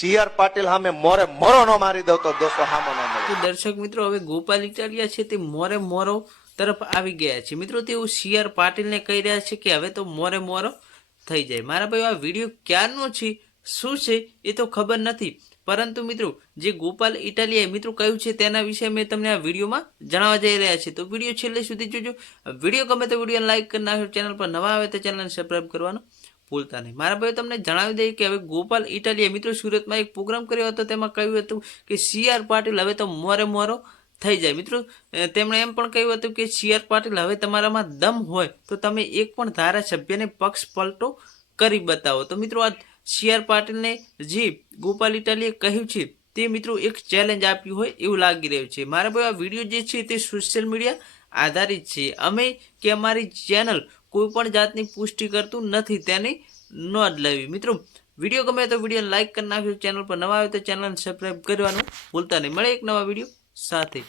C R Patil સામે મોરે મોરો નો મારી દઉં તો દોસ્તો હામો ન મળે. દર્શક મિત્રો, હવે ગોપાલ ઇટાલિયા છે તે મોરે મોરો તરફ આવી ગયા છે. મિત્રો, તેઓ સીઆર પાટીલને કહી રહ્યા છે કે હવે તો મોરે મોરો થઈ જાય. મારા ભાઈ આ વીડિયો ક્યારનો છે? શું છે? એ તો ખબર નથી. પરંતુ મિત્રો, જે ગોપાલ ઇટાલિયાએ મિત્રો કહ્યું છે તેના વિશે મેં તમને આ વિડીયોમાં જણાવવા જઈ રહ્યા છે. તો વીડિયો છેલ્લે સુધી જોજો. વીડિયો ગમે તો વીડિયો લાઇક કરી નાખજો. ચેનલ પર નવા આવે તો ચેનલને સબસ્ક્રાઈબ કરવાનું ભૂલતા નહીં. મારા ભાઈ તમને જણાવી દઈએ કે હવે ગોપાલ ઇટાલીએ મિત્રો સુરતમાં એક પ્રોગ્રામ કર્યો હતો, તેમાં કહ્યું હતું કે સી આર પાટીલ હવે તો મોરે મોરો થઈ જાય. મિત્રો તેમણે એમ પણ કહ્યું હતું કે સી આર પાટીલ હવે તમારામાં દમ હોય તો તમે એક પણ ધારાસભ્યને પક્ષ પલટો કરી બતાવો. તો મિત્રો, આ સી આર પાટીલને જે ગોપાલ ઇટાલીએ કહ્યું છે તે મિત્રો એક ચેલેન્જ આપ્યું હોય એવું લાગી રહ્યું છે. મારા ભાઈ, આ વીડિયો જે છે તે સોશિયલ મીડિયા આધારિત છે. અમે કે અમારી ચેનલ કોઈ પણ જાતની પુષ્ટિ કરતું નથી, તેની નોંધ લેવી. મિત્રો, વીડિયો ગમે તો વીડિયો લાઈક કરી નાખજો, ચેનલ પર નવા આવે તો ચેનલને સબસ્ક્રાઈબ કરવાનું ભૂલતા નહીં. મળે એક નવા વીડિયો સાથે.